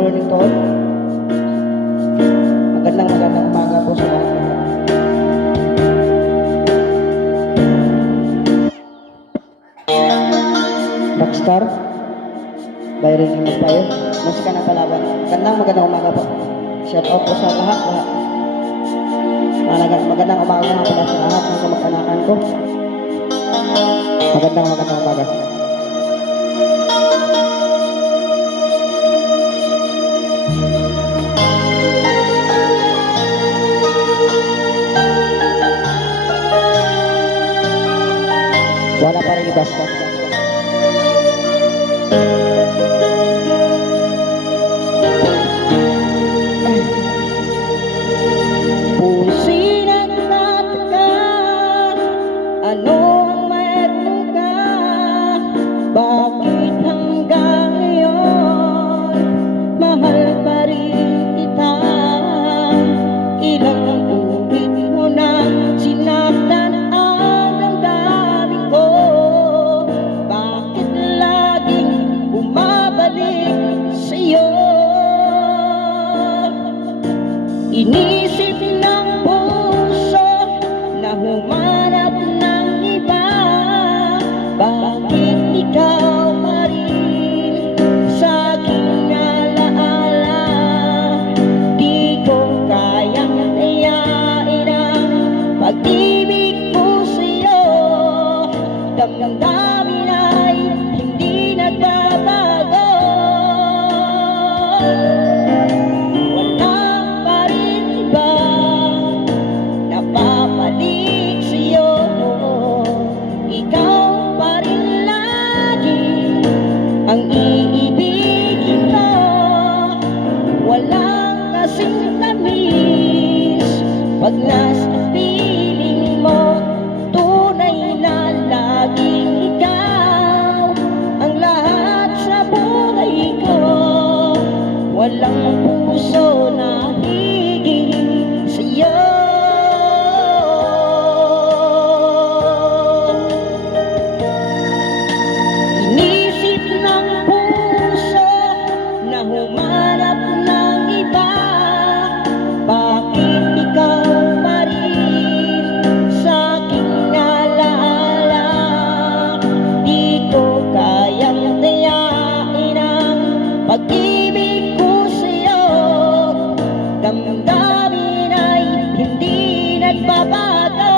morning to all. Magandang umaga po sa lahat. Rockstar, Byron Empire, Musika ng Palawan. Magandang umaga po. Shout out po sa lahat. Magandang umaga nga pala sa lahat ng kamag-anakan ko. Magandang umaga. Wala pa rin iba sa pusin at nataka. Ano ang meron ka? Bakit hanggang ngayon mahal pa rin kita? Ilang ulit mo nang sinaktan ang damdamin ko. Bakit laging bumabalik sa'yo? Inisip ng puso na humanap ng iba. Bakit ikaw pa rin sa aking alaala? Di ko kayang ayain ang pag-ibig ko sa'yo. Damdamin ay hindi nagbabago. Wala pa rin iba napapalik sa'yo. Ikaw pa rin lagi ang iibigin ko. Walang kasing tamis pag nasa piling mo. Tunay na laging ikaw ang lahat sa buhay ko. Walang puso na higit sa'yo. Inisip ng puso na humanap ng iba. Bakit ikaw pa rin sa aking alaala? Di ko kayang dayain ang pag-ibig ko sa'yo. Damdamin ay hindi nagbabago.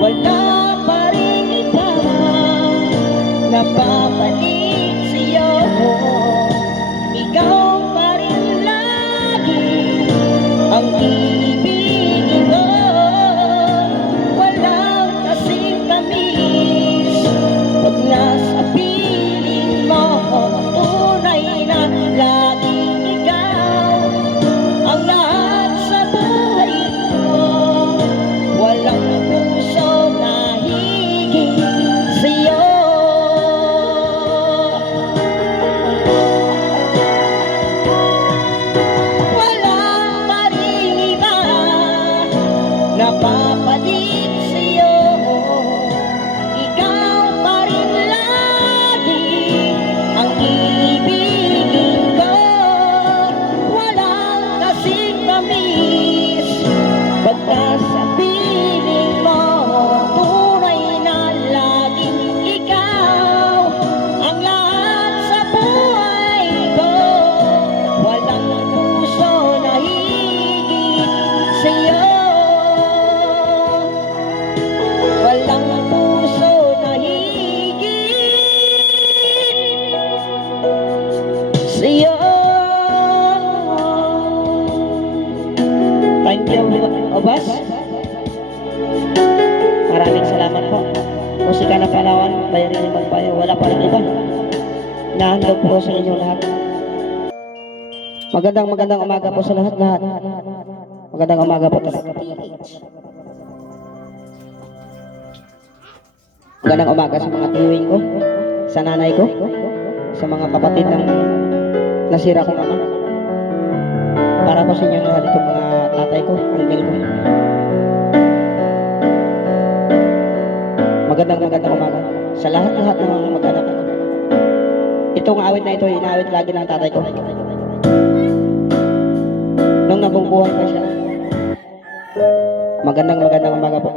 Wala pa rin iba napapalik sa'yo. Ikaw pa rin lagi ang iibigin ko. Walang kasing tamis pag nasa piling mo. Tunay na laging ikaw ang lahat sa buhay ko. Walang puso na higit sa'yo. Wala pa rin iba napapalik sa'yo. Ikaw pa rin lagi ang iibigin ko. Walang kasing tamis pag nasa piling mo. Tunay na laging ikaw ang lahat sa buhay ko. Walang puso na higit sa'yo. Walang puso na higit sa'yo. Thank you, Obas. Maraming salamat po. Musika ng Palawan, Byron Empire. Wala pa rin iba. Nahandog po sa inyo lahat. Magandang umaga po sa lahat. Magandang umaga po talaga. Magandang umaga sa mga tiwing ko, sa nanay ko, sa mga kapatid ng nasira kong ama. Para po sa inyo lahat itong mga tatay ko, uncle ko. Magandang umaga sa lahat ng mga mag-anak. Itong awit na ito, inawit lagi ng tatay ko. Nung nabubuhay pa siya. Magandang umaga po.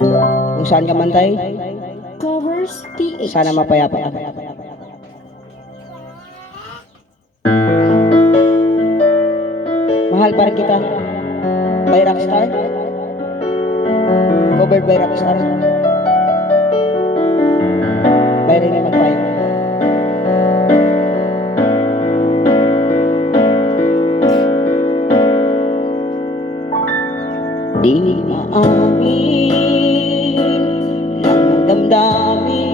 Kung saan ka man tayo, Covers TH. sana mapayapa ka. Mahal pa rin kita. By Rockstar. Covered by Rockstar. By Rene Magpayo. Di maamin ng damdamin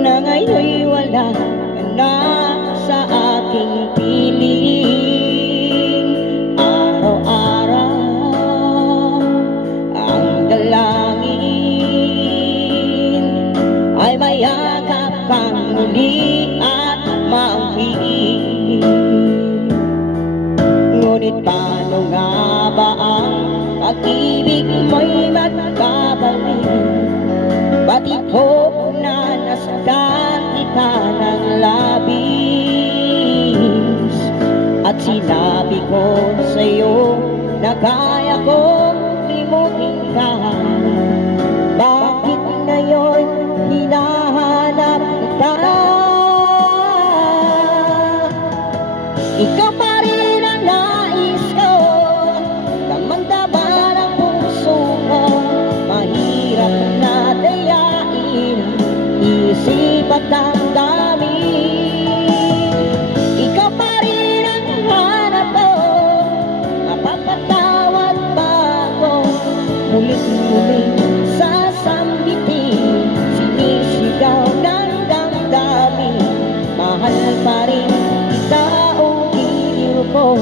na ngayon'y wala ka na sa aking piling. Araw-araw ang dalangin ay mayakap kang muli at maangkin. Ngunit paano nga ba ang pag-ibig mo'y magkabalik? Ba't ito na nasaktan kita ng labis? At sinabi ko sa'yo na kaya kong limutin ka. Bakit ngayon hinahanap kita? Ikaw pa rin ang nais ko, damang-dama ng puso ko. Mahirap na dayain, isip at damdamin. Ikaw pa rin ang hanap ko, mapapatawad ba ako? Mulit-mulit sasambitin, sinisigaw ng damdamin. Mahal pa rin kita o giliw ko.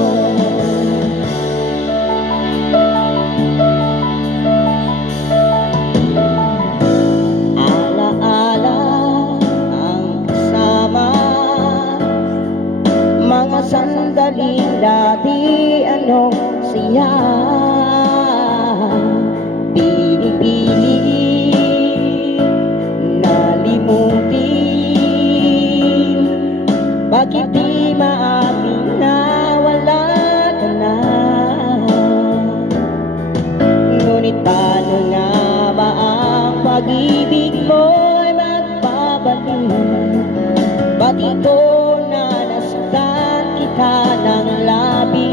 Ala-ala ang kasama, mga sandaling dati anong siya. Pinipilit nalimutin, bakit di maamin na wala ka na? Ngunit paano nga ba ang pag-ibig mo'y magpabalik? Ba't ito na nasaktan kita ng labis?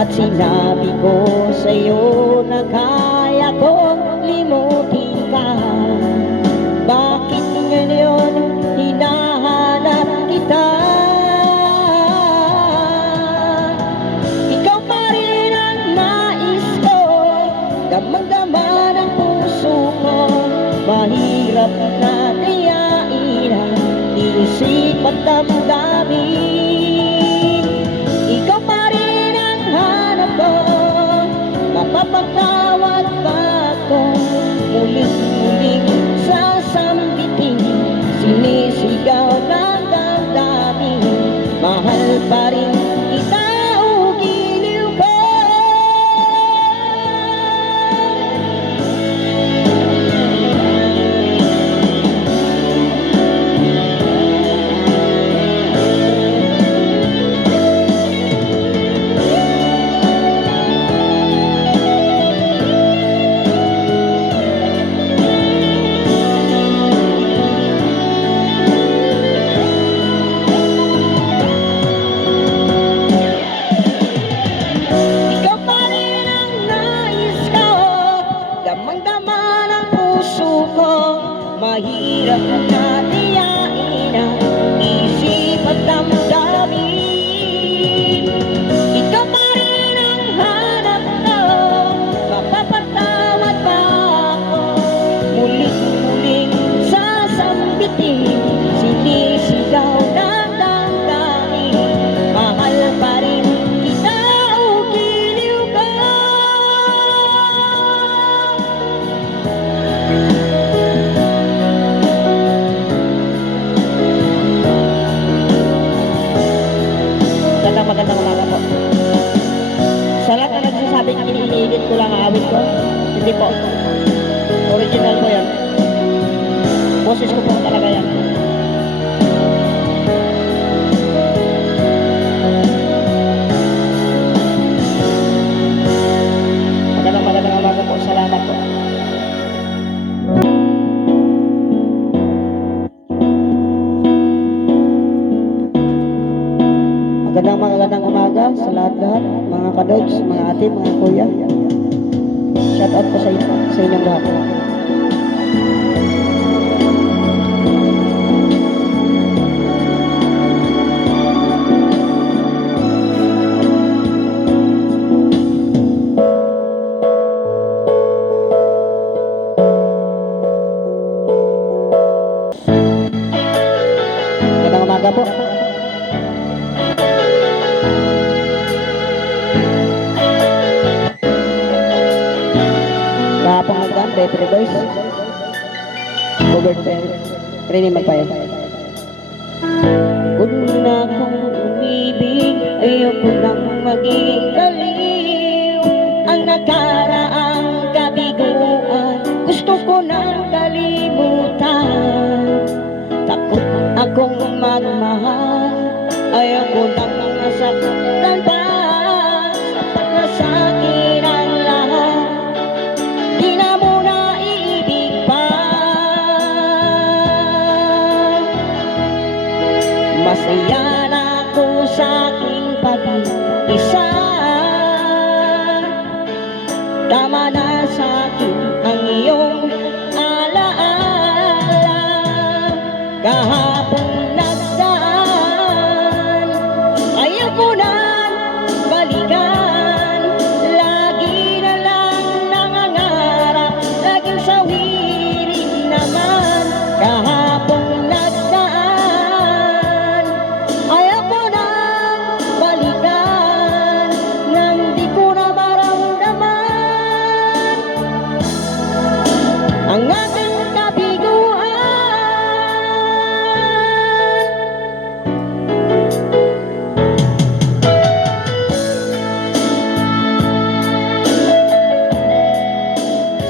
At sinabi ko sa'yo na kaya kong limutin ka. Bakit ngayon hinahanap kita? Ikaw pa rin ang nais ko, damang-dama ng puso ko. Mahirap na dayain ang isip at damdamin. Ikaw pa rin ang hanap ko, mapapatawad ba ako? Muling-muling sasambitin, sinisigaw ng damdamin. Mahal pa rin kita o giliw ko. Ikaw pa rin ang nais ko, damang-dama ng puso ko. Mahirap na dayain ang isip at damdamin. Ikaw pa rin ang hanap ko, mapapatawad ba ako? Muling-muling sasambitin, sinisigaw ng damdamin. Mahal pa rin kita o giliw ko. Magandang umaga po. Sa lahat na nagsasabing iniinit ko lang ang awit ko, hindi po. Original po yan. Boses ko po talaga yan. Magandang umaga po. Salamat po. Magandang umaga sa lahat-lahat, mga kadods, mga ate, mga kuya. Shout out po sa inyong lahat. Magandang umaga po. Kahapon hanggang Retro Boys. Covered pa yun. Training magpayo. Kung na kong umibig, ayoko nang maging baliw. Ang nakaraang kabiguan, gusto ko nang kalimutan. Takot akong magmahal, ayoko nang masaktan pa. Sapat na sa akin ang lahat, di na muna iibig pa. Masaya na ako sa aking pag-isa. Tama na sa akin ang iyong alaala. Kahapon nagdaan, ayaw ko nang balikan. Lagi na lang nangangarap, laging sawirin naman. Kahapon nagdaan, ayaw ko nang balikan. Nang di ko na maramdaman ang ating kabiguan.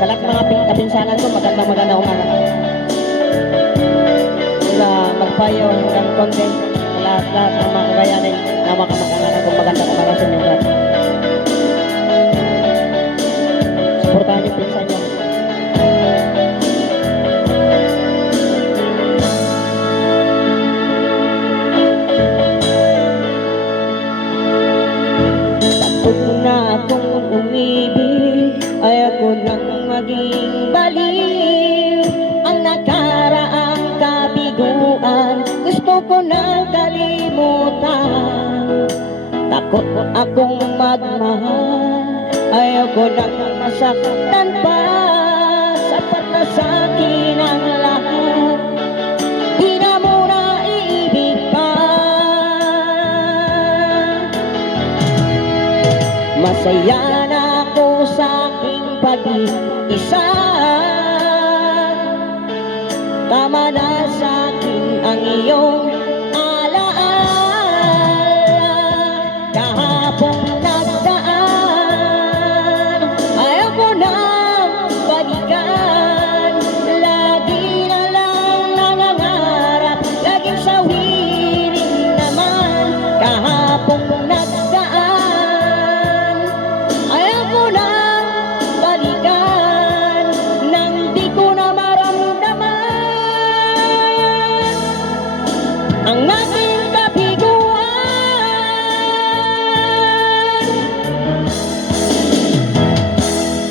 Sa lahat ng mga kapinsanan ko, magandang umaga. Mula magpayo hanggang content, lahat ng mga kagayanin na makamakanan ko, magandang umaga sa inyo lahat. Suportahan yung pinsan nyo. Takot na akong umibig, ayaw ko nang maging baliw. Ang nakaraang kabiguan, gusto ko nang kalimutan. Takot akong magmahal, ayaw ko nang masaktan pa. Sapat na sa akin ang lahat, di na muna iibig pa. Masaya na ako sa aking pag-isa. Tama na sa akin ang iyong alaala. Kahapon nagdaan, ayaw ko nang balikan. Lagi na lang nangangarap, laging sawirin naman. Kahapon nagdaan, ayaw ko nang balikan. Nang di ko na maramdaman ang ating kabiguan.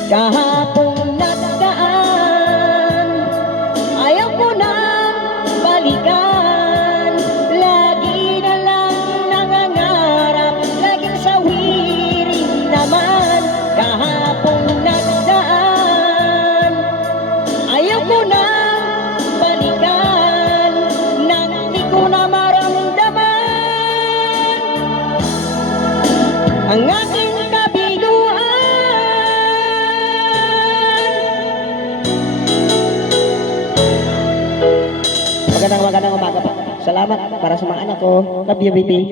Kahapon nagdaan, ayaw ko nang balikan. Lagi na lang nangangarap, laging sawirin naman. Kahapon nagdaan, ayaw ko nang balikan. Nang di ko na maramdaman ang aking kabiguan. Magandang umaga po. Salamat para sa mga anak ko. Love you, baby.